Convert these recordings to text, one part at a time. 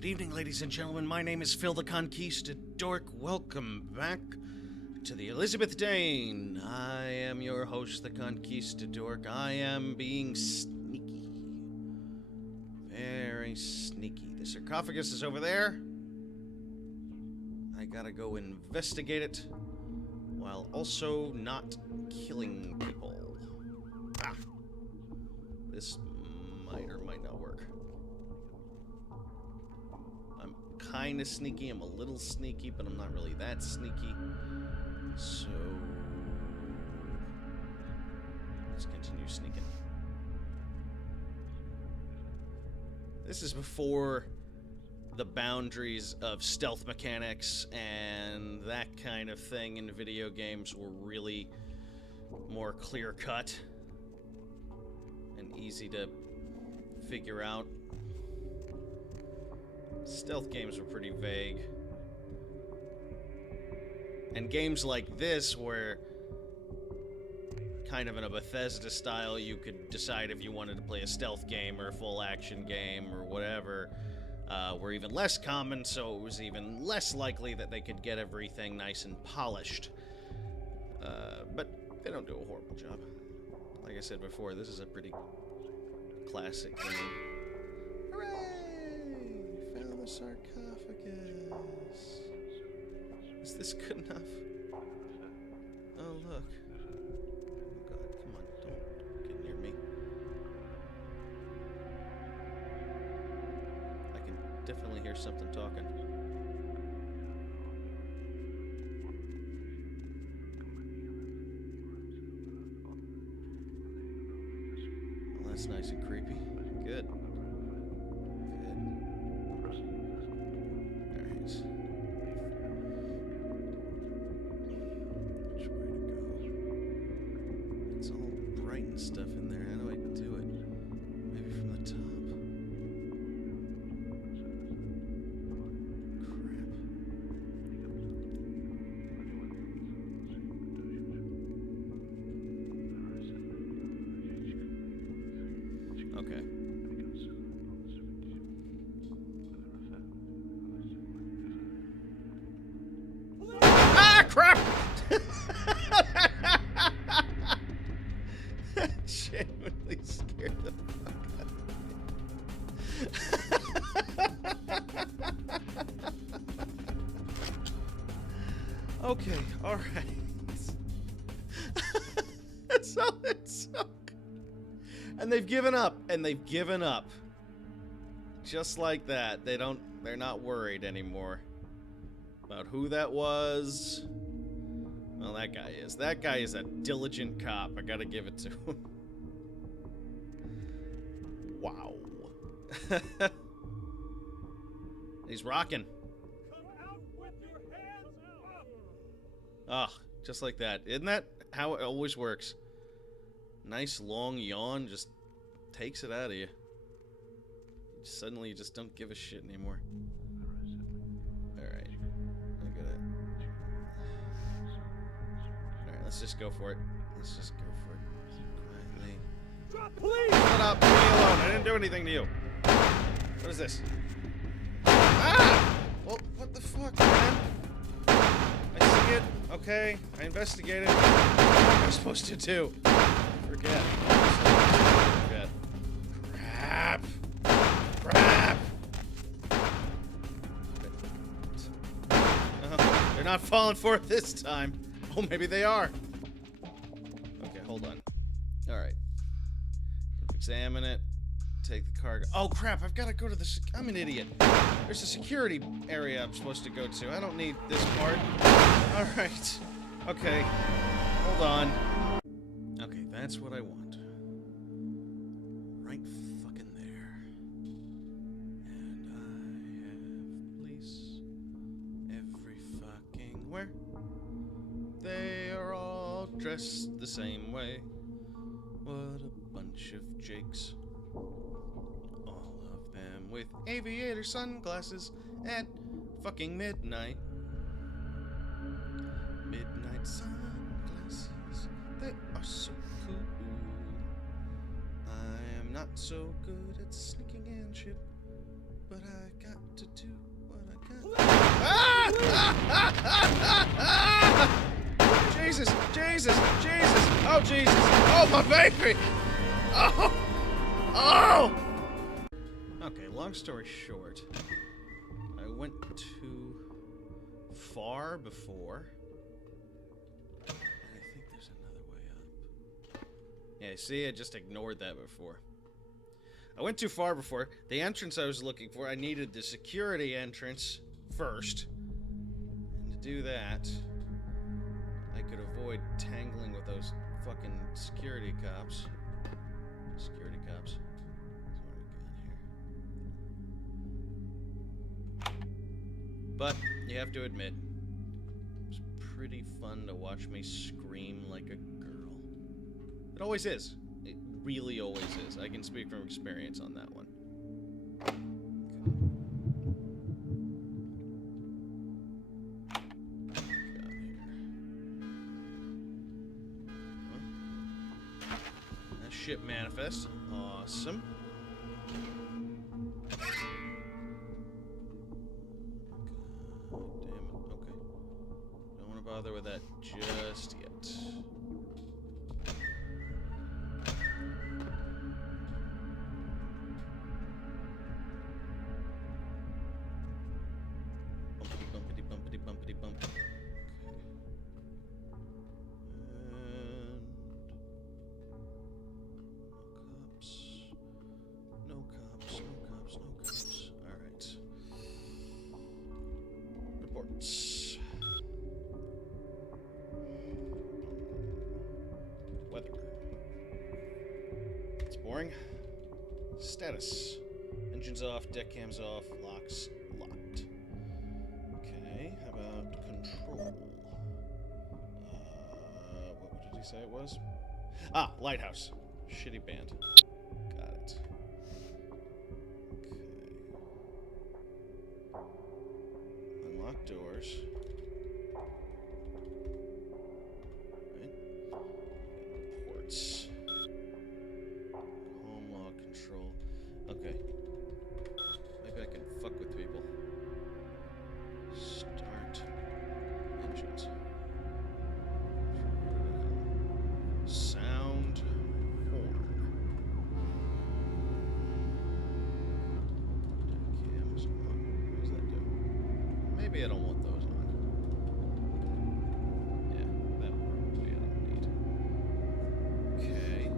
Good evening, ladies and gentlemen. My name is Phil the Conquistadork. Welcome back to the Elizabeth Dane. I am your host, the Conquistadork. I am being sneaky. Very sneaky. The sarcophagus is over there. I gotta go investigate it while also not killing people. Ah. This might or might not work. I'm kind of sneaky. I'm a little sneaky, but I'm not really that sneaky. So let's continue sneaking. This is before the boundaries of stealth mechanics and that kind of thing in video games were really more clear-cut and easy to figure out. Stealth games were pretty vague. And games like this, where kind of in a Bethesda style, you could decide if you wanted to play a stealth game or a full action game or whatever, were even less common, so it was even less likely that they could get everything nice and polished. But they don't do a horrible job. Like I said before, this is a pretty classic game. Hooray! Found the sarcophagus. Is this good enough? Oh, look. Oh, God, come on, don't get near me. I can definitely hear something talking. Well, that's nice and creepy. Good. Stuff in there. How do I do it? Maybe from the top. Crap. Okay. Ah, crap! Genuinely scared the fuck out of me. Okay, alright. That's all it took. And they've given up, and they've given up. Just like that. They're not worried anymore about who that was. Well, that guy is. That guy is a diligent cop. I gotta give it to him. Wow. He's rocking. Ah, just like that. Isn't that how it always works? Nice long yawn just takes it out of you. Suddenly you just don't give a shit anymore. Alright. I gotta... Alright, let's just go for it. Let's just go for it. Quietly. Please! Shut up! Leave me alone! I didn't do anything to you! What is this? Ah! Well, what the fuck, man? I see it. Okay. I investigated. What am I supposed to do? Forget. Forget. Crap! Crap! They're not falling for it this time. Oh, maybe they are. Okay, hold on. Alright. Examine it. Take the cargo. Oh, crap. I've got to go to the... I'm an idiot. There's a security area I'm supposed to go to. I don't need this part. Alright. Okay. Hold on. Okay, that's what I want. Right fucking there. And I have police every fucking where. They are all dressed the same way. What a bunch of jakes. All of them with aviator sunglasses at fucking midnight. Midnight sunglasses, they are so cool. I am not so good at sneaking and shit, but I got to do what I can. Ah! Jesus! Jesus! Jesus! Oh, Jesus! Oh, my baby! Oh! Oh! Okay, long story short, I went too far before, and I think there's another way up. Yeah, see, I just ignored that before. I went too far before. The entrance I was looking for, I needed the security entrance first. And to do that, I could avoid tangling with those fucking security cops. Security cops. But you have to admit, it was pretty fun to watch me scream like a girl. It always is. It really always is. I can speak from experience on that one. That ship manifest. Awesome. Bother with that just yet. Bumpity, bumpity, bumpity, bump. Okay. And no cops. No cops, no cops, no cops. Alright. Reports. Boring. Status. Engines off, deck cams off, locks locked. Okay, how about control? What did he say it was? Ah, lighthouse. Shitty band. Got it. Okay. Unlock doors. Right. Ports. Okay. Maybe I can fuck with people. Start engines. Sound horn. Cams on. What does that do? Maybe I don't want those on. Yeah, that probably I don't need. Okay.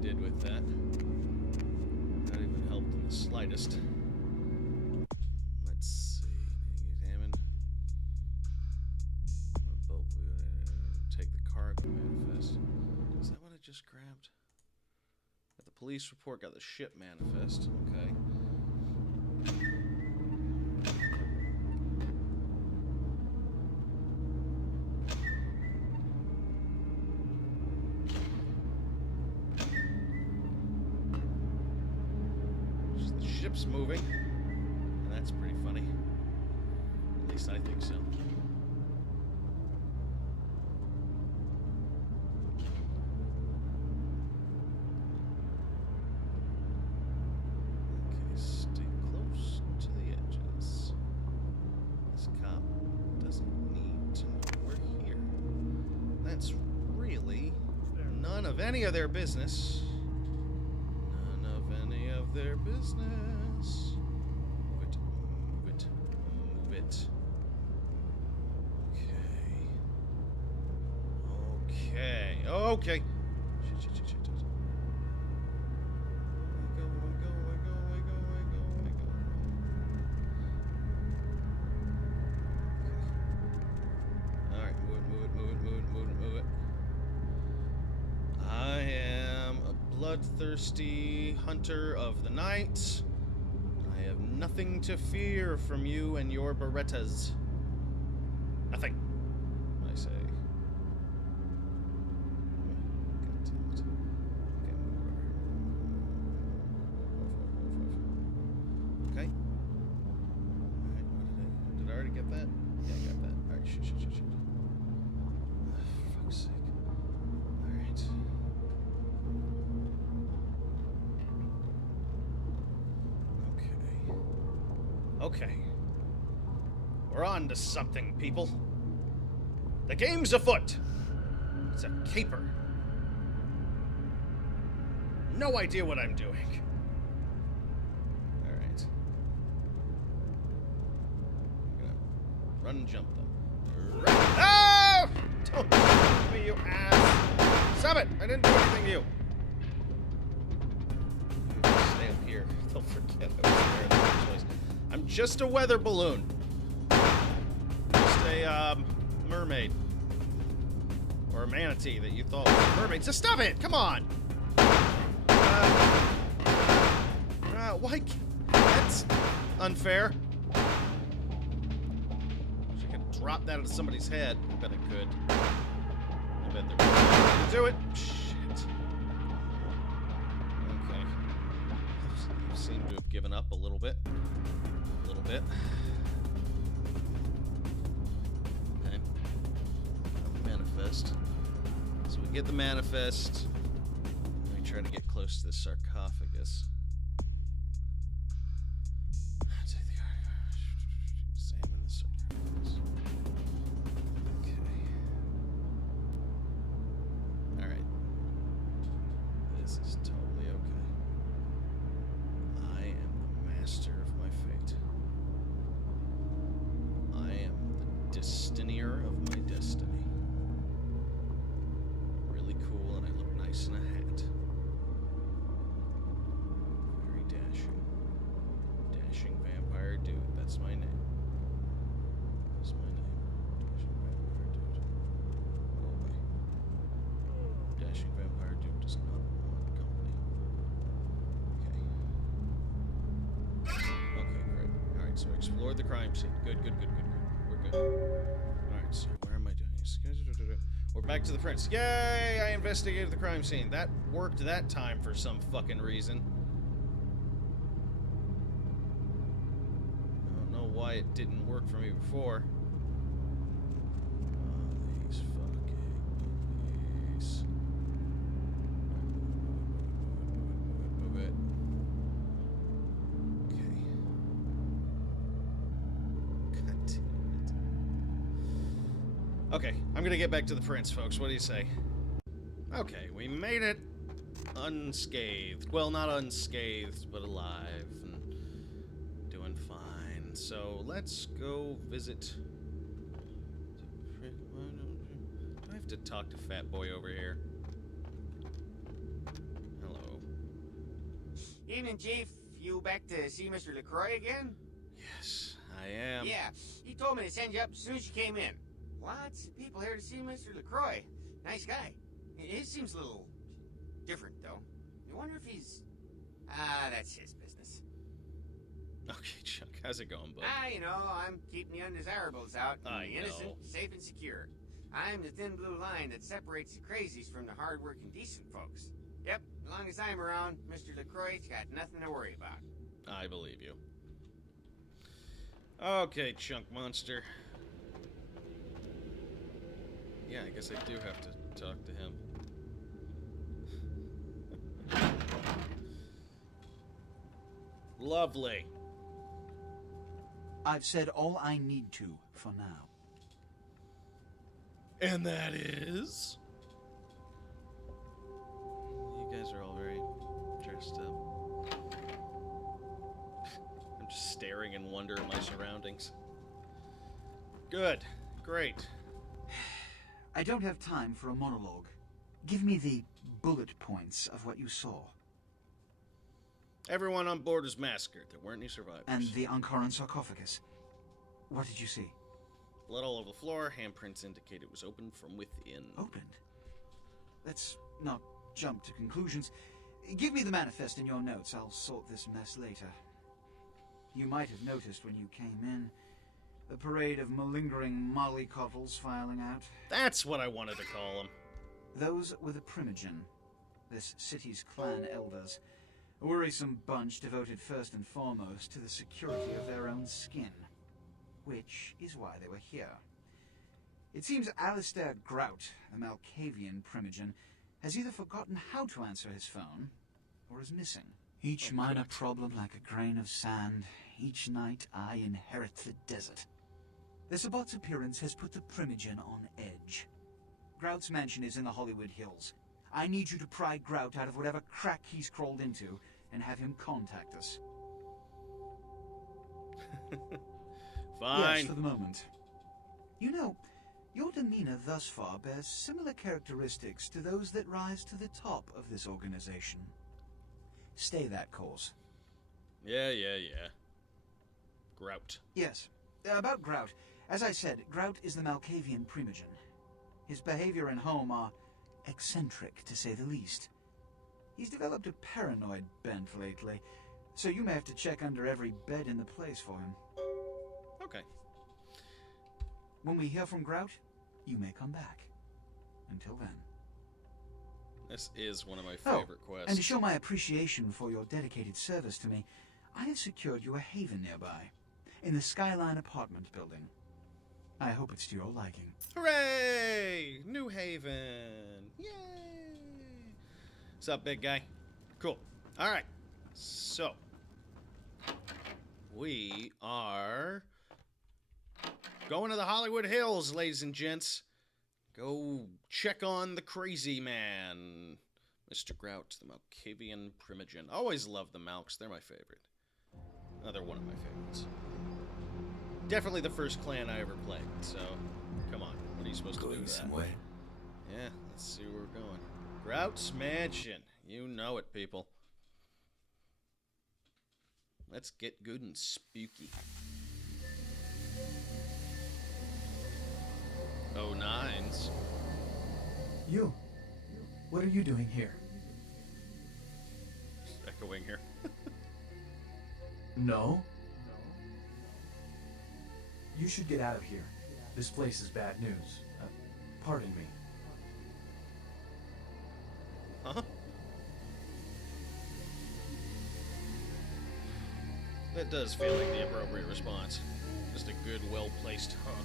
Did with that. Not even helped in the slightest. Let's see. Examine. Take the cargo manifest. Is that what I just grabbed? Got the police report, got the ship manifest. Okay. Ship's moving, and that's pretty funny. At least I think so. Okay, stay close to the edges. This cop doesn't need to know we're here. That's really none of any of their business. Their business. Move it, move it, move it. Okay. Okay. Okay. Shit. I go. Okay. Alright, move it. I am a bloodthirsty hunter of the night. I have nothing to fear from you and your Berettas. Nothing, I say. God damn it. Okay, move over. get that? Yeah, I got that. Alright, shoot. For fuck's sake. Alright. Okay. We're on to something, people. The game's afoot. It's a caper. No idea what I'm doing. Alright. I'm gonna run and jump them. Oh! Don't shoot me, you ass! Stop it! I didn't do anything to you. Stay up here. They'll forget I was there in the first place. I'm just a weather balloon. Just a, mermaid. Or a manatee that you thought was a mermaid. Just stop it! Come on! Why? That's unfair. Wish I could drop that into somebody's head. I bet I could. I bet they're gonna do it. Shit. Okay. You seem to have given up a little bit. A little bit. Okay. Manifest. So we get the manifest. Let me try to get close to this sarcophagus. Examine the sarcophagus. Okay. Alright. This is totally okay. I am the master of my fate. I am the destinier of my destiny. I'm really cool and I look nice in a hat. Very dashing. Dashing vampire dude. That's my name. That's my name. Dashing vampire dude. Go away. Dashing vampire dude does not want company. Okay. Okay, great. Alright, so we explored the crime scene. Good. We're good. Alright, so where am I doing this? We're back to the prince. Yay! I investigated the crime scene. That worked that time for some fucking reason. I don't know why it didn't work for me before. Oh, these fucking movies. Move it. Okay. God damn it. Okay, I'm gonna get back to the prince, folks. What do you say? Okay, we made it unscathed. Well, not unscathed, but alive and doing fine. So let's go visit. Do I have to talk to Fat Boy over here? Hello. Evening, Chief. You back to see Mr. LaCroix again? Yes, I am. Yeah, he told me to send you up as soon as you came in. Lots of people here to see Mr. LaCroix. Nice guy. He seems a little different, though. You wonder if he's... that's his business. Okay, Chuck, how's it going, bud? You know, I'm keeping the undesirables out. I The innocent, know. safe and secure. I'm the thin blue line that separates the crazies from the hard-working, decent folks. Yep, as long as I'm around, Mr. LaCroix's got nothing to worry about. I believe you. Okay, chunk monster. Yeah, I guess I do have to talk to him. Lovely. I've said all I need to for now. And that is... You guys are all very dressed up. I'm just staring in wonder at my surroundings. Good. Great. I don't have time for a monologue. Give me the bullet points of what you saw. Everyone on board was massacred. There weren't any survivors. And the Ankaran sarcophagus. What did you see? Blood all over the floor. Handprints indicate it was opened from within. Opened? Let's not jump to conclusions. Give me the manifest in your notes. I'll sort this mess later. You might have noticed when you came in, the parade of malingering mollycoddles filing out. That's what I wanted to call them. Those were the Primogen, this city's clan elders. A worrisome bunch devoted first and foremost to the security of their own skin. which is why they were here. It seems Alistair Grout, a Malkavian primogen, has either forgotten how to answer his phone, or is missing. Each minor problem like a grain of sand. Each night I inherit the desert. The Sabbat's appearance has put the primogen on edge. Grout's mansion is in the Hollywood Hills. I need you to pry Grout out of whatever crack he's crawled into and have him contact us. Fine. Yes, for the moment. You know, your demeanor thus far bears similar characteristics to those that rise to the top of this organization. Stay that course. Yeah. Grout. Yes. About Grout. As I said, Grout is the Malkavian primogen. His behavior and home are eccentric, to say the least. He's developed a paranoid bent lately, so you may have to check under every bed in the place for him. Okay. When we hear from Grout, you may come back. Until then. This is one of my favorite quests. And to show my appreciation for your dedicated service to me, I have secured you a haven nearby, in the Skyline apartment building. I hope it's to your liking. Hooray! New Haven! Yay! What's up, big guy? Cool. Alright. So, we are going to the Hollywood Hills, ladies and gents. Go check on the crazy man. Mr. Grout, the Malkavian primogen. Always love the Malks. They're my favorite. Another one of my favorites. Definitely the first clan I ever played, so come on. What are you supposed to do with that? Somewhere. Yeah, let's see where we're going. Grout's Mansion. You know it, people. Let's get good and spooky. Oh, nines. You. What are you doing here? Just echoing here. No? You should get out of here. This place is bad news. Pardon me. Huh? That does feel like the appropriate response. Just a good, well-placed huh.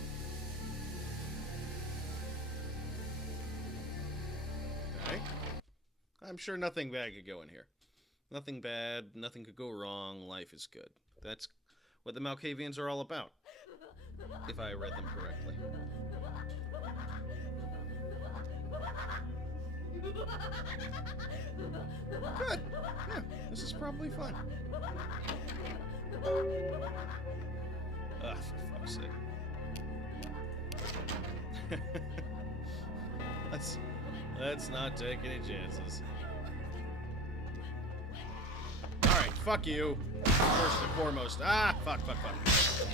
Okay. I'm sure nothing bad could go in here. Nothing bad, nothing could go wrong, life is good. That's what the Malkavians are all about. If I read them correctly. Good. Yeah, this is probably fun. Ugh, for fuck's sake. Let's not take any chances. Alright, fuck you. First and foremost. Ah, fuck.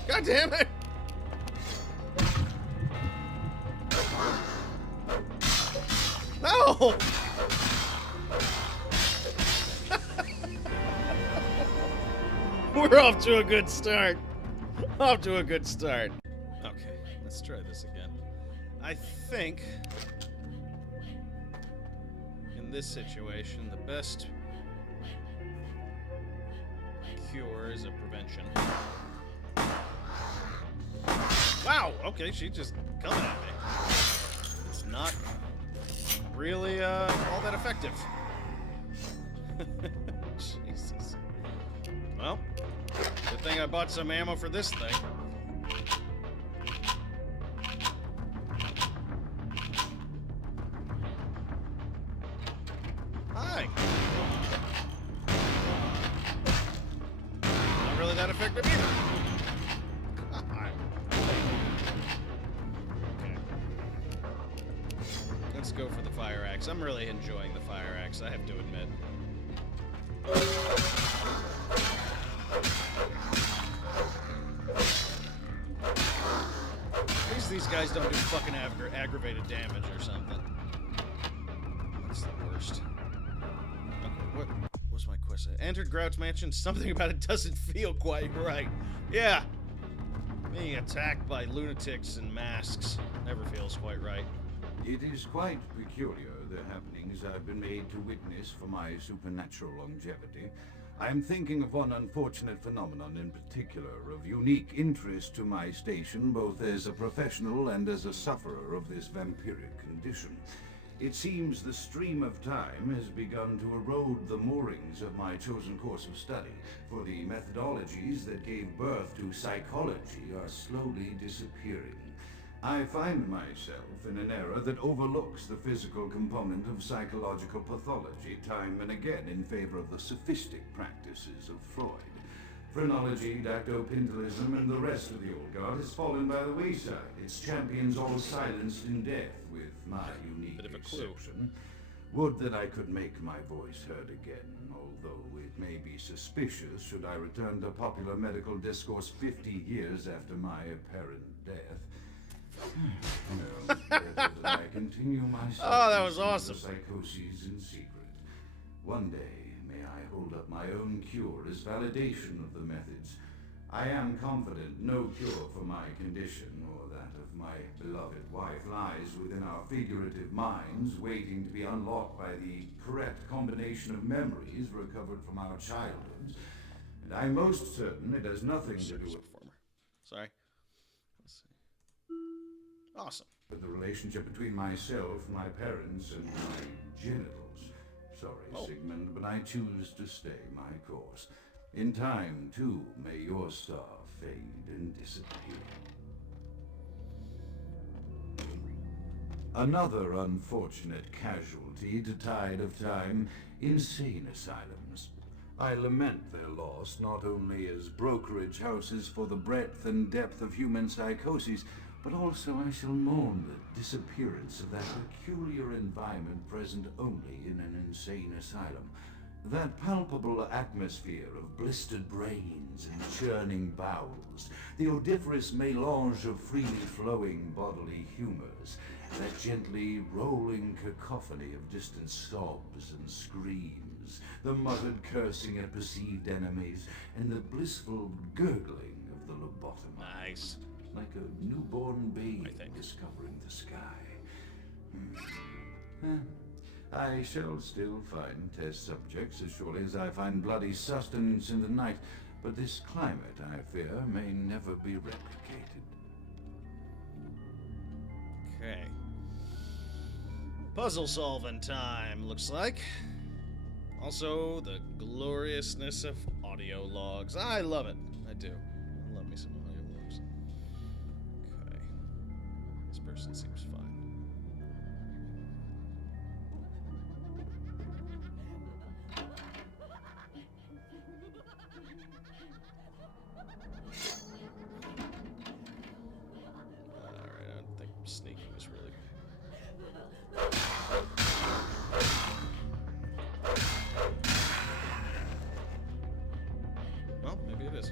God damn it! No! We're off to a good start. Okay, let's try this again. I think in this situation, the best cure is a prevention. Wow, okay, she's just coming at me. It's not really all that effective. Jesus. Well, good thing I bought some ammo for this thing. Hi. Not really that effective either. God. Okay. Let's go for the fire axe. I'm really enjoying the fire axe, I have to admit. At least these guys don't do fucking aggravated damage or something. That's the worst. Okay, what was my quest? I entered Grout's Mansion. Something about it doesn't feel quite right. Yeah. Being attacked by lunatics in masks never feels quite right. It is quite peculiar, the happenings I've been made to witness for my supernatural longevity. I am thinking of one unfortunate phenomenon in particular, of unique interest to my station, both as a professional and as a sufferer of this vampiric condition. It seems the stream of time has begun to erode the moorings of my chosen course of study, for the methodologies that gave birth to psychology are slowly disappearing. I find myself in an era that overlooks the physical component of psychological pathology time and again in favor of the sophistic practices of Freud. Phrenology, dactopintilism, and the rest of the old guard has fallen by the wayside, its champions all silenced in death, with my unique Bit of a clue. exception. Would that I could make my voice heard again, although it may be suspicious should I return to popular medical discourse 50 years after my apparent death. No, better that I continue my Oh, that was studies into awesome. psychoses in secret. One day, may I hold up my own cure as validation of the methods. I am confident no cure for my condition or that of my beloved wife lies within our figurative minds, waiting to be unlocked by the correct combination of memories recovered from our childhoods. And I'm most certain it has nothing to do Circus with performer. Sorry. Let's see. Awesome. the relationship between myself, my parents, and my genitals. Sorry, Sigmund, but I choose to stay my course. In time, too, may your star fade and disappear. Another unfortunate casualty to tide of time, insane asylums. I lament their loss not only as brokerage houses for the breadth and depth of human psychoses, but also I shall mourn the disappearance of that peculiar environment present only in an insane asylum. That palpable atmosphere of blistered brains and churning bowels, the odoriferous melange of freely flowing bodily humors, that gently rolling cacophony of distant sobs and screams, the muttered cursing at perceived enemies, and the blissful gurgling of the lobotomy. Nice. Like a newborn babe I think. discovering the sky. I shall still find test subjects as surely as I find bloody sustenance in the night, but this climate, I fear, may never be replicated. Okay. Puzzle solving time, looks like. Also, the gloriousness of audio logs. I love it. I do. I love me some audio logs. Okay. This person seems fine. Alright, I don't think sneaking is really. Well, maybe it is.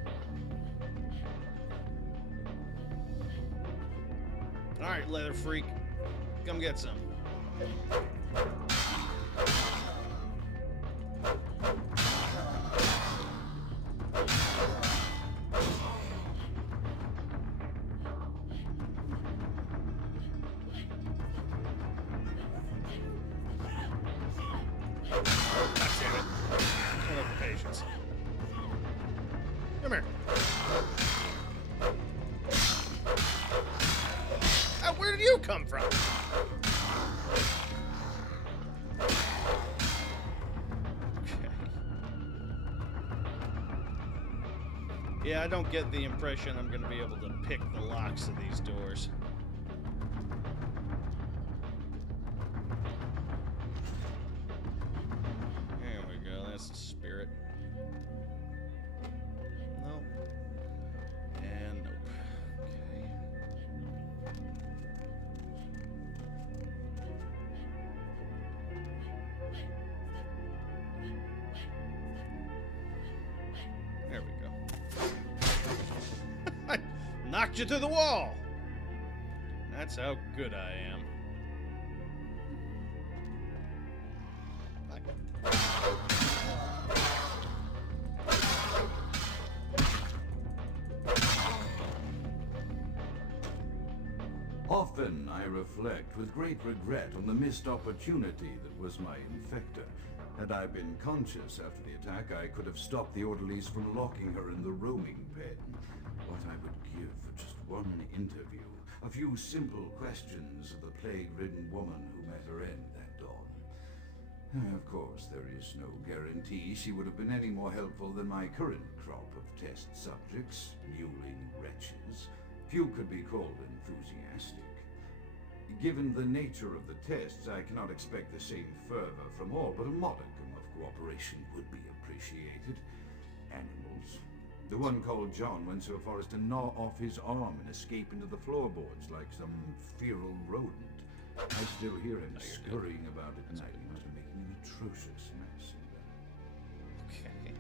Alright, leather freak. Come get some. God damn it. I don't have the patience. Come here. Where did you come from? Okay. Yeah, I don't get the impression I'm going to be able to pick the locks of these doors. There we go. That's the spirit. Nope. And nope. Okay. There we go. I knocked you to the wall! That's how good I am. Often I reflect with great regret on the missed opportunity that was my infector. Had I been conscious after the attack, I could have stopped the orderlies from locking her in the roaming pen. What I would give for just one interview, a few simple questions of the plague-ridden woman who met her end that dawn. Of course, there is no guarantee she would have been any more helpful than my current crop of test subjects, mewling wretches. Few could be called enthusiastic. Given the nature of the tests, I cannot expect the same fervor from all, but a modicum of cooperation would be appreciated. Animals. The one called John went so far as to gnaw off his arm and escape into the floorboards like some feral rodent. I still hear him scurrying about at night. He must be making an atrocious mess. Okay.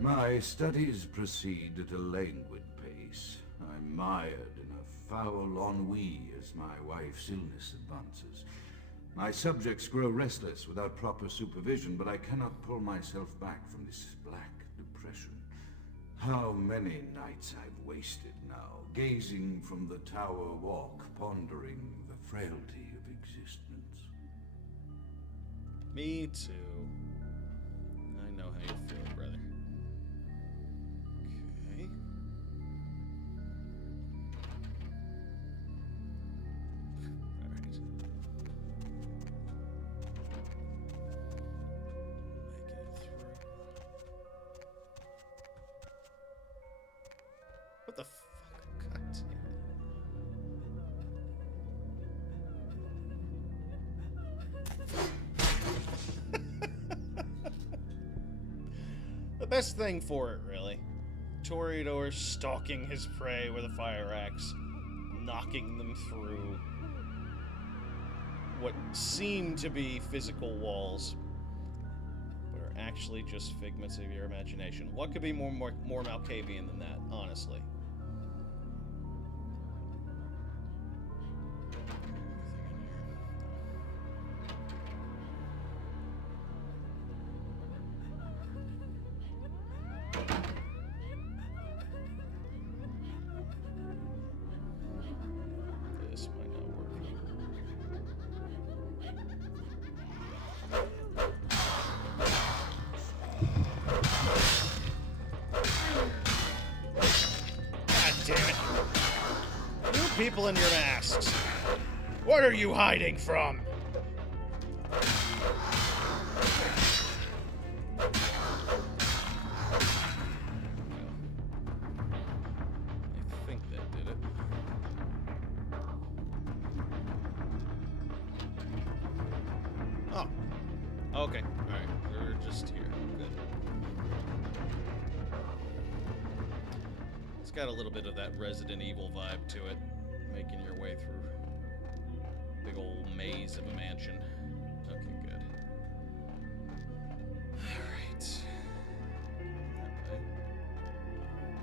My studies proceed at a languid pace. I'm mired in a foul ennui as my wife's illness advances. My subjects grow restless without proper supervision, but I cannot pull myself back from this black depression. How many nights I've wasted now, gazing from the tower walk, pondering the frailty of existence. Me too. I know how you feel, brother. Okay. Alright. Making it through. What the fuck? God damn it. The best thing for it, really. Toreador stalking his prey with a fire axe, knocking them through what seem to be physical walls, but are actually just figments of your imagination. What could be more Malkavian than that, honestly? This might not work. God damn it. You people in your masks. What are you hiding from? I think that did it. Oh. Okay. Alright. We're just here. Good. It's got a little bit of that Resident Evil vibe to it. Making your way through big old maze of a mansion. Okay, good. Alright. That way.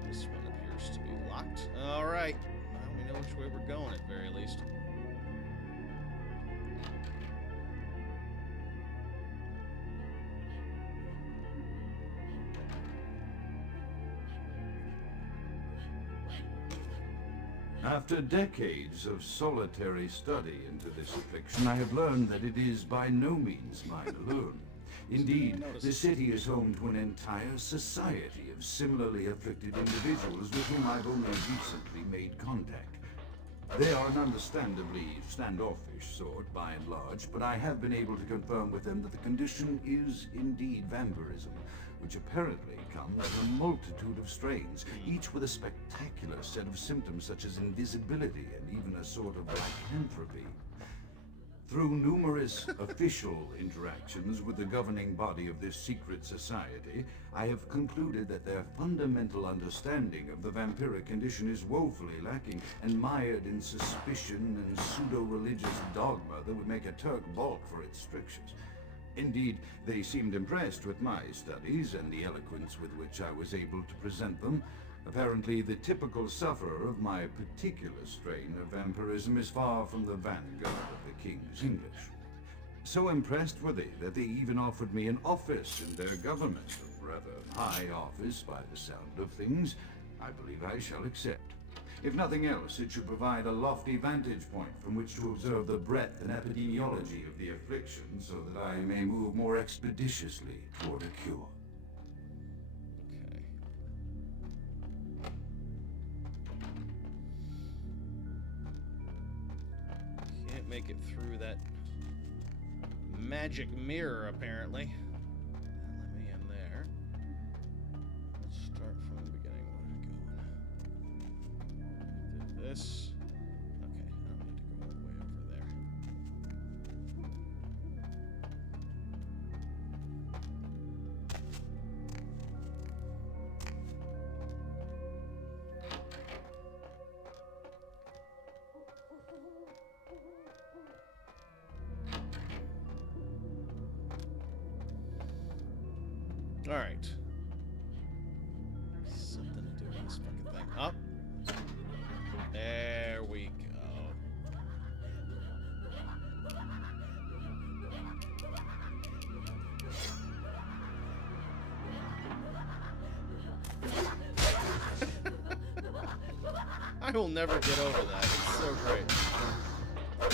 This one appears to be locked. Alright. Well, we know which way we're going at very least. After decades of solitary study into this affliction, I have learned that it is by no means mine alone. Indeed, the city is home to an entire society of similarly afflicted individuals with whom I've only recently made contact. They are an understandably standoffish sort, by and large, but I have been able to confirm with them that the condition is indeed vampirism, which apparently comes in a multitude of strains, each with a spectacular set of symptoms such as invisibility and even a sort of lycanthropy. Through numerous official interactions with the governing body of this secret society, I have concluded that their fundamental understanding of the vampiric condition is woefully lacking and mired in suspicion and pseudo-religious dogma that would make a Turk balk for its strictures. Indeed, they seemed impressed with my studies and the eloquence with which I was able to present them. Apparently, the typical sufferer of my particular strain of vampirism is far from the vanguard of the King's English. So impressed were they that they even offered me an office in their government, a rather high office by the sound of things. I believe I shall accept. If nothing else, it should provide a lofty vantage point from which to observe the breadth and epidemiology of the affliction, so that I may move more expeditiously toward a cure. Okay. Can't make it through that magic mirror, apparently. Let me in there. Let's start from the beginning. Where am I going? Do this. Okay, I don't need to go all the way over there. All right. Something to do with this fucking thing. Up. There we go. I will never get over that. It's so great. Okay.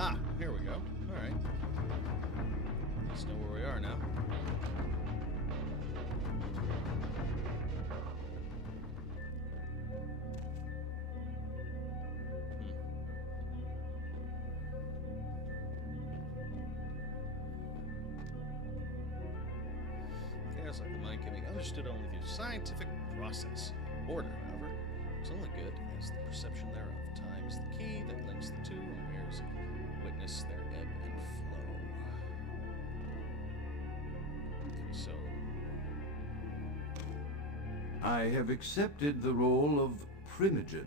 Ah, here we go. All right. Let's know where we are now. Chaos like the mind can be understood only through scientific process. Order, however, is only good as the perception thereof. Time is the key that links the two and bears witness their ebb and flow. Okay, so I have accepted the role of Primogen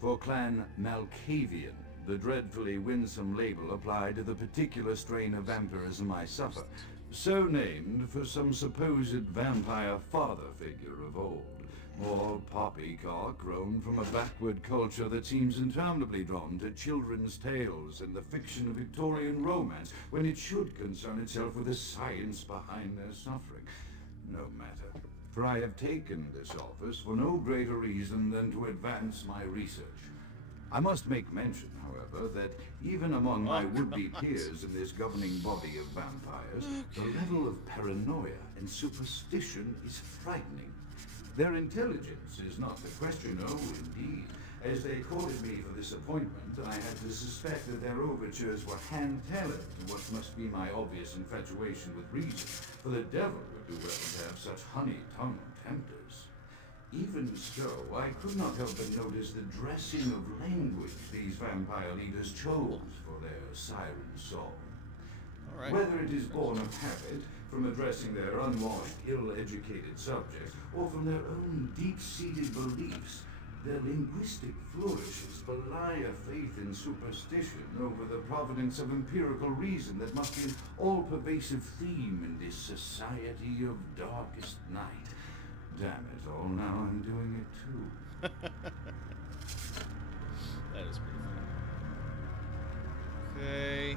for Clan Malkavian, the dreadfully winsome label applied to the particular strain of vampirism I suffer, so named for some supposed vampire father figure of old, or poppycock grown from a backward culture that seems interminably drawn to children's tales and the fiction of Victorian romance, when it should concern itself with the science behind their suffering. No matter, for I have taken this office for no greater reason than to advance my research. I must make mention, however, that even among my would-be peers in this governing body of vampires, the level of paranoia and superstition is frightening. Their intelligence is not the question, oh, indeed. As they courted me for this appointment, I had to suspect that their overtures were hand-tailored to what must be my obvious infatuation with reason, for the devil would do well to have such honey-tongued tempters. Even so, I could not help but notice the dressing of language these vampire leaders chose for their siren song. all right. Whether it is born of habit, from addressing their unwashed, ill-educated subjects, or from their own deep-seated beliefs, their linguistic flourishes belie a faith in superstition over the providence of empirical reason that must be an all-pervasive theme in this society of darkest night. Damn it all, now I'm doing it too. That is pretty funny. Okay.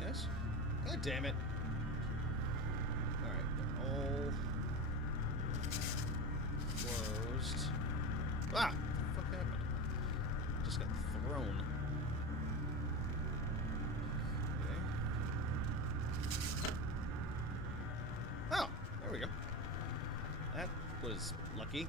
Yes? God damn it. Alright, they're all closed. Ah! What the fuck happened? Just got thrown. Okay. Oh, there we go. That was lucky.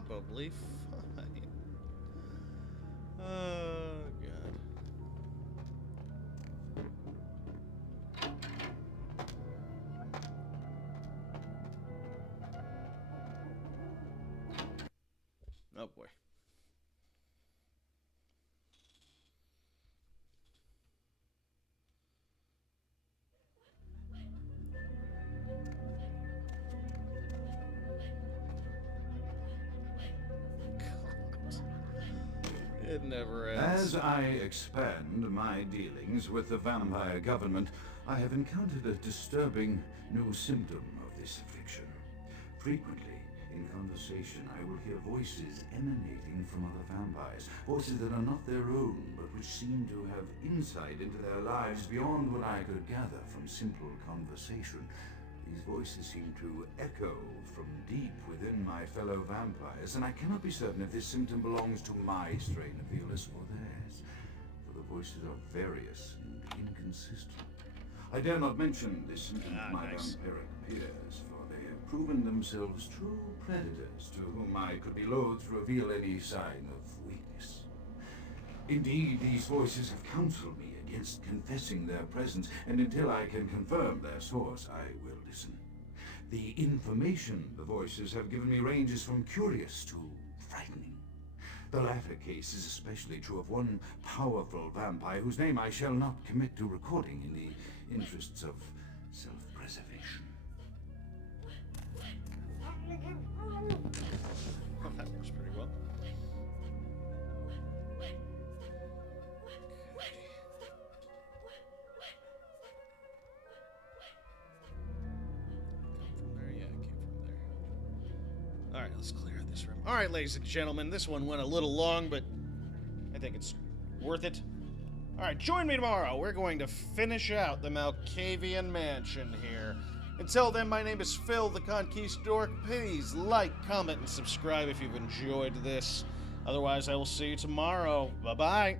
probably fine. Oh, God. Oh, boy. It never ends. As I expand my dealings with the vampire government, I have encountered a disturbing new symptom of this affliction. Frequently, in conversation, I will hear voices emanating from other vampires, voices that are not their own, but which seem to have insight into their lives beyond what I could gather from simple conversation. These voices seem to echo from deep within my fellow vampires, and I cannot be certain if this symptom belongs to my strain of the illness or theirs, for the voices are various and inconsistent. I dare not mention this symptom to my vampiric peers, for they have proven themselves true predators to whom I could be loath to reveal any sign of weakness. Indeed, these voices have counseled me against confessing their presence, and until I can confirm their source, I will listen. The information the voices have given me ranges from curious to frightening. The latter case is especially true of one powerful vampire whose name I shall not commit to recording in the interests of self-preservation. Well, that works pretty well. Alright, let's clear out this room. Alright, ladies and gentlemen, this one went a little long, but I think it's worth it. Alright, join me tomorrow. We're going to finish out the Malkavian mansion here. Until then, my name is Phil, the Conquistadork. Please like, comment, and subscribe if you've enjoyed this. Otherwise, I will see you tomorrow. Bye-bye.